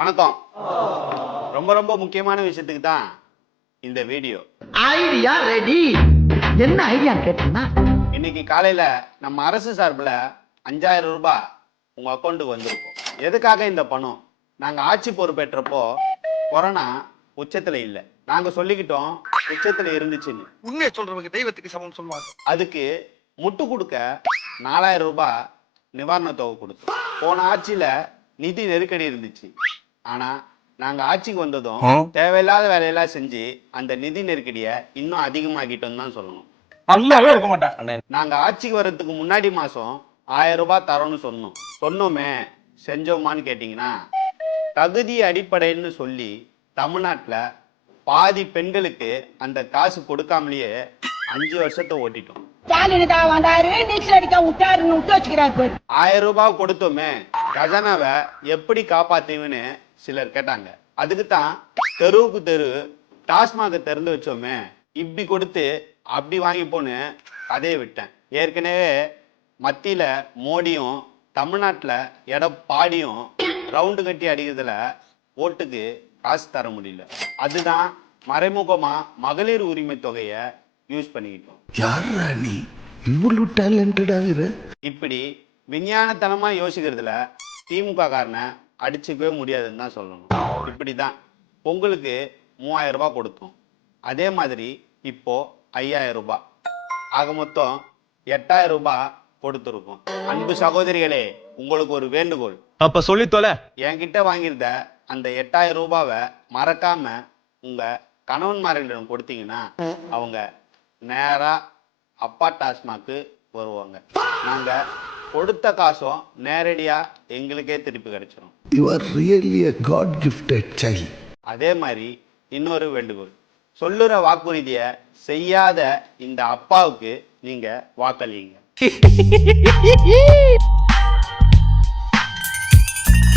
வணக்கம். ரொம்ப ரொம்ப முக்கியமான விஷயத்துக்கு தான் இந்த வீடியோ. Idea ready. என்ன ஐடியா கேட்டீங்கன்னா, இன்னைக்கு காலையில நம்ம அரசு சார்பில் 5000 ரூபாய் உங்க அக்கௌண்ட்டுக்கு வந்திருக்கும். எதுக்காக இந்த பணம்? நாங்க ஆட்சி பொறுப்பேற்றப்போ கொரோனா உச்சத்துல இல்லை, நாங்க சொல்லிக்கிட்டோம் உச்சத்துல இருந்துச்சுன்னு. உண்மையை சொல்றவங்க தெய்வத்துக்கு சமம் சொல்லுவாங்க. அதுக்கு முட்டு கொடுக்க 4000 ரூபாய் நிவாரண தொகை கொடுத்தோம். போன ஆட்சியில நிதி நெருக்கடி இருந்துச்சு, ஆனா நாங்க ஆட்சிக்கு வந்ததும் தேவையில்லாத வேலையெல்லாம் செஞ்சு அந்த நிதி நெருக்கடியை இன்னும் அதிகமாக்கிட்டோம் தான் சொல்லணும். நல்லாவே இருக்க மாட்டான். நாங்க ஆட்சிக்கு வர்றதுக்கு முன்னாடி மாசம் 1000 ரூபாய் தரோன்னு சொன்னோமே, செஞ்சோமான்னு கேட்டீங்கன்னா, தகுதி அடிப்படைன்னு சொல்லி தமிழ்நாட்டுல பாதி பெண்களுக்கு அந்த காசு கொடுக்காமலேயே 5 வருஷத்தை ஓட்டிட்டோம். 1000 ரூபாய் கொடுத்தோமே, கஜானாவை எப்படி காப்பாத்துவீங்கன்னு சிலர் கேட்டாங்க. அதுக்கு தான் தெருவுக்கு தெரு டாஸ்மாக திறந்து வச்சோமே, இப்படி கொடுத்து அப்படி வாங்கி போன்னு கதையை விட்டேன். ஏற்கனவே மத்தியில மோடியும் தமிழ்நாட்டுல எடப்பாடியும் ரவுண்டு கட்டி அடிக்கிறதுல ஓட்டுக்கு காசு தர முடியல. அதுதான் மறைமுகமா மகளிர் உரிமை தொகையை யூஸ் பண்ணிக்கிட்டோம். யாரா நீ இவ்வளவு டேலண்டடா இரு? இப்படி விஞ்ஞானத்தனமா யோசிக்கிறதுல திமுக காரனை அடிச்சுக்கவே முடியாதுன்னு தான் சொல்லணும். இப்படிதான் பொங்கலுக்கு 3000 ரூபாய் கொடுத்தோம், அதே மாதிரி இப்போ 5000 ரூபாய், ஆக மொத்தம் 8000 ரூபாய் கொடுத்துருக்கோம். அன்பு சகோதரிகளே, உங்களுக்கு ஒரு வேண்டுகோள். அப்ப சொல்லி தொலை. என்கிட்ட வாங்கியிருந்த அந்த 8000 ரூபாவை மறக்காம உங்க கணவன்மார்களிடம் கொடுத்தீங்கன்னா அவங்க நேரா அப்பா டாஸ்மாக்கு வருவாங்க. நாங்க கொடுத்த காசும் நேரடியா எங்களுக்கே திருப்பி கிடைச்சிடும். You are really a God gifted child. அதே மாதிரி இன்னொரு வேண்டுகோள், சொல்லுற வாக்குறுதியை செய்யாத இந்த அப்பாவுக்கு நீங்க வாக்களிங்க.